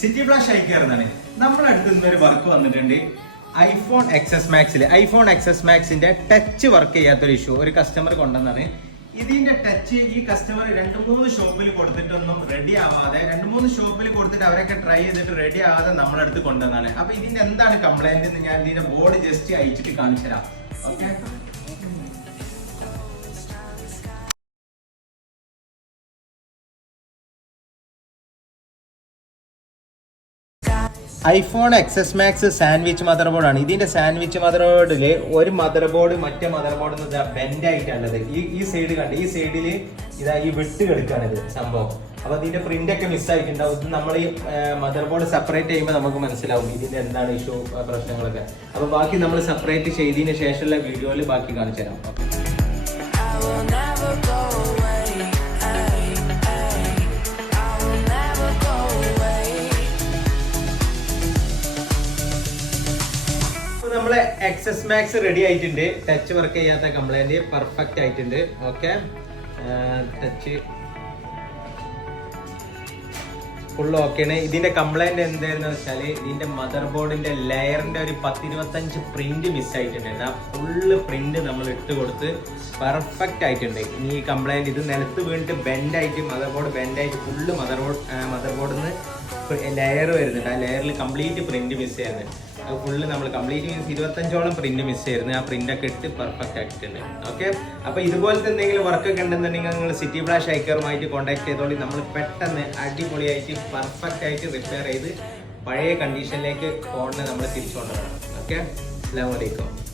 City flash അയക്കാറുന്നാണ് നമ്മുടെ അടുത്ത് നിന്നൊരു വർക്ക് വന്നിട്ടുണ്ട്. ഐഫോൺ എക്സസ് മാക്സിൽ ഐഫോൺ എക്സസ് മാക്സിന്റെ ടച്ച് വർക്ക് ചെയ്യാത്തൊരു ഇഷ്യൂ ഒരു കസ്റ്റമർ കൊണ്ടുവന്നാണ്. ഇതിന്റെ ടച്ച് ഈ കസ്റ്റമർ 2-3 ഷോപ്പിൽ കൊടുത്തിട്ടൊന്നും റെഡി ആവാതെ 2-3 ഷോപ്പിൽ കൊടുത്തിട്ട് അവരൊക്കെ ട്രൈ ചെയ്തിട്ട് റെഡി ആവാതെ നമ്മുടെ അടുത്ത് കൊണ്ടുവന്നാണ്. അപ്പൊ ഇതിന്റെ എന്താണ് കംപ്ലൈന്റ് എന്ന് ഞാൻ ഇതിന്റെ ബോർഡ് ജസ്റ്റ് അയച്ചിട്ട് കാണിച്ചു തരാം. Okay, iPhone XS Max sandwich mother ബോർഡാണ്. ഇതിന്റെ സാൻഡ്വിച്ച് മദർ ബോർഡില് ഒരു മദർ ബോർഡ് മറ്റേ മദർ ബോർഡ് ബെൻഡ് ആയിട്ടാണത്. ഈ സൈഡ് കണ്ട് ഈ സൈഡില് ഇതാ ഈ വിട്ട് കിടക്കാണ് ഇത് സംഭവം. അപ്പൊ ഇതിന്റെ പ്രിന്റ് ഒക്കെ മിസ് ആയിട്ടുണ്ടാവും. ഇത് നമ്മൾ ഈ മദർ ബോർഡ് സെപ്പറേറ്റ് ചെയ്യുമ്പോൾ നമുക്ക് മനസ്സിലാവും ഇതിന്റെ എന്താണ് ഇഷ്യൂ പ്രശ്നങ്ങളൊക്കെ. അപ്പൊ ബാക്കി നമ്മൾ സെപ്പറേറ്റ് ചെയ്തതിന് ശേഷമുള്ള വീഡിയോയിൽ ബാക്കി കാണിച്ചു തരാം. നമ്മളെ എക്സസ് മാക്സ് റെഡി ആയിട്ടുണ്ട്. ടച്ച് വർക്ക് ചെയ്യാത്ത കംപ്ലൈന്റ് പെർഫെക്റ്റ് ആയിട്ടുണ്ട്. ഓക്കെ, ടച്ച് ഫുൾ ഓക്കെയാണ്. ഇതിന്റെ കംപ്ലൈന്റ് എന്തായിരുന്നു വെച്ചാൽ ഇതിന്റെ മദർ ബോർഡിന്റെ ലെയറിന്റെ ഒരു 10-25 പ്രിന്റ് മിസ് ആയിട്ടുണ്ട്. ആ ഫുള്ള് പ്രിന്റ് നമ്മൾ ഇട്ട് കൊടുത്ത് പെർഫെക്റ്റ് ആയിട്ടുണ്ട്. ഇനി ഈ കംപ്ലൈന്റ് ഇത് നിലത്ത് വീണിട്ട് ബെൻഡായിട്ട് മദർ ബോർഡ് ബെൻഡായിട്ട് ഫുള്ള് മദർ ബോർഡിൽ നിന്ന് ലെയർ വരുന്നുണ്ട്. ആ ലെയറിൽ കംപ്ലീറ്റ് പ്രിന്റ് മിസ് ചെയ്യുന്നത്. അത് ഫുള്ള് നമ്മൾ കംപ്ലീറ്റ് 25ഓളം പ്രിന്റ് മിസ് ചെയ്യുന്നത്. ആ പ്രിന്റ് ഒക്കെ ഇട്ട് പെർഫെക്റ്റ് ആക്കിയിട്ടുണ്ട്. ഓക്കെ, അപ്പൊ ഇതുപോലത്തെ എന്തെങ്കിലും വർക്കൊക്കെ ഉണ്ടെന്നുണ്ടെങ്കിൽ നിങ്ങൾ സിറ്റി ഫ്ലാഷ് ഐക്കറുമായിട്ട് കോൺടാക്ട് ചെയ്തോളി. നമ്മൾ പെട്ടെന്ന് അടിപൊളിയായിട്ട് പെർഫെക്റ്റ് ആയിട്ട് റിപ്പയർ ചെയ്ത് പഴയ കണ്ടീഷനിലേക്ക് ഫോണിനെ നമ്മൾ തിരിച്ചു കൊണ്ടുവരണം. ഓക്കെ, അസ്സലാമു അലൈക്കും.